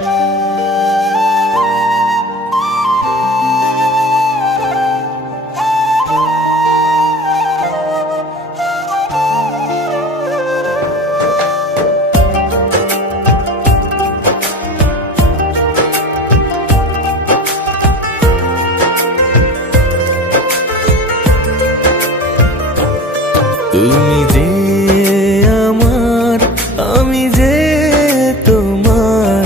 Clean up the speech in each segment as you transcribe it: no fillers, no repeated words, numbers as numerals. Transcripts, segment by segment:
তুমি যে আমার, আমি যে তোমার,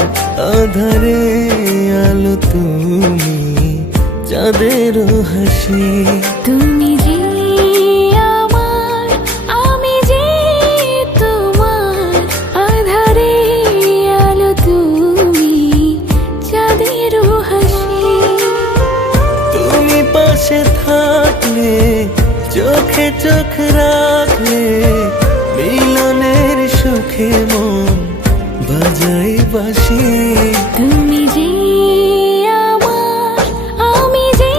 আধারে আলো তুমি, চাঁদের হাসি। তুমি যে আমার, আমি যে তোমার, আধারে আলো তুমি, চাঁদের হাসি। তুমি পাশে থাকলে, চোখে চোখ রাখলে, মিলনের সুখে মন বাজাই বাঁশি। তুমি যে আমার, আমি যে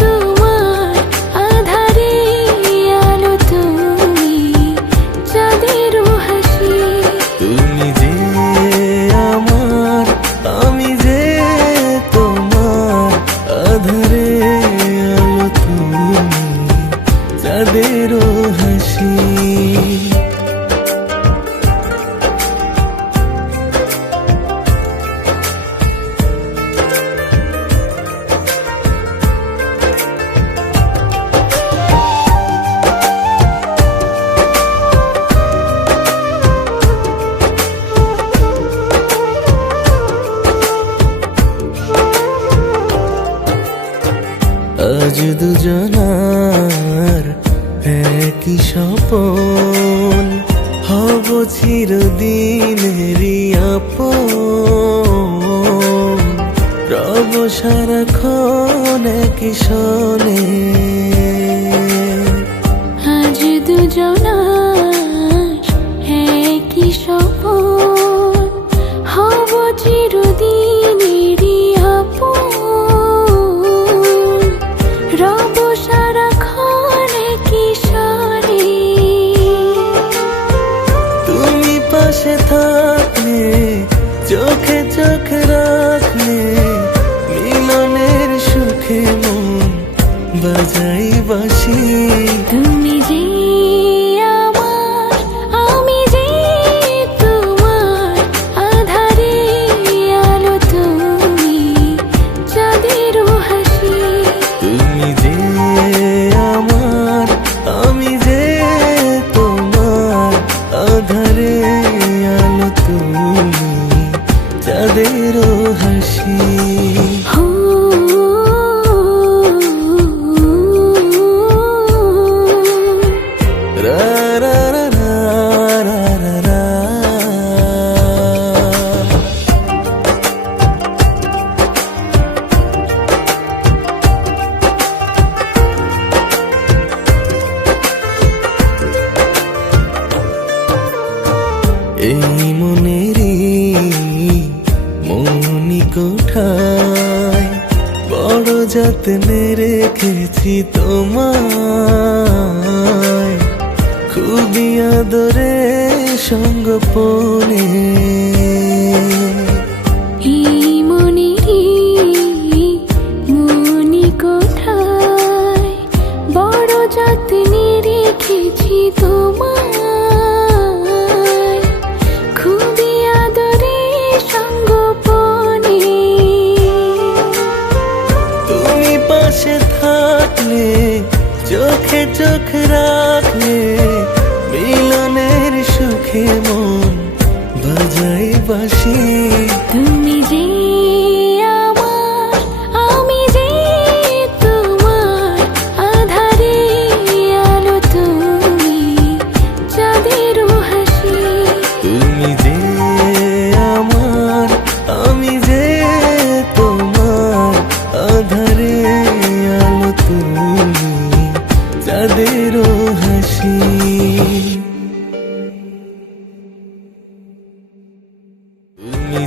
তোমার, আধারে আলো তুমি, চাঁদের হাসি। তুমি যে আমার, আমি যে তোমার, আধারে আলো তুমি, চাঁদের হাসি। আজ দুজনার একই স্বপন, হব চিরদিনেরই আপন, রব সারাক্ষণ একই সনে। আজ দুজনার একই স্বপন, হব চিরদিনেরই আপন, রব সারাক্ষণ একই সনে। তুমি পাশে থাকলে, চোখে চোখ রাখলে, মিলনের সুখে মন বাজাই বাঁশি। তুমি যে আমার, আমি যে তোমার, আধারে আলো তুমি, চাঁদের হাসি। তুমি যে আমার, আমি যে তোমার, আধারে আলো তুমি, চাঁদের হাসি। রা রা রা রা রা রা রা। এই মনেরই মনি কোঠায় বড় যত্নে রেখেছি তোমায়, খুবই আদরে সঙ্গোপনে। এই মনেরই মনি কোঠায় বড় যত্নে রেখেছি তোমায়, খুবই আদরে সঙ্গোপনে। তুমি পাশে থাকলে, চোখে চোখ রাখলে, মিলনের সুখে মন বাজাই বাঁশি। তুমি যে আমার, আমি যে তোমার, আধারে আলো তুমি, চাঁদের হাসি। তুমি যে আমার, আমি যে তোমার, আধারে আলো তুমি, চাঁদের হাসি। তুমি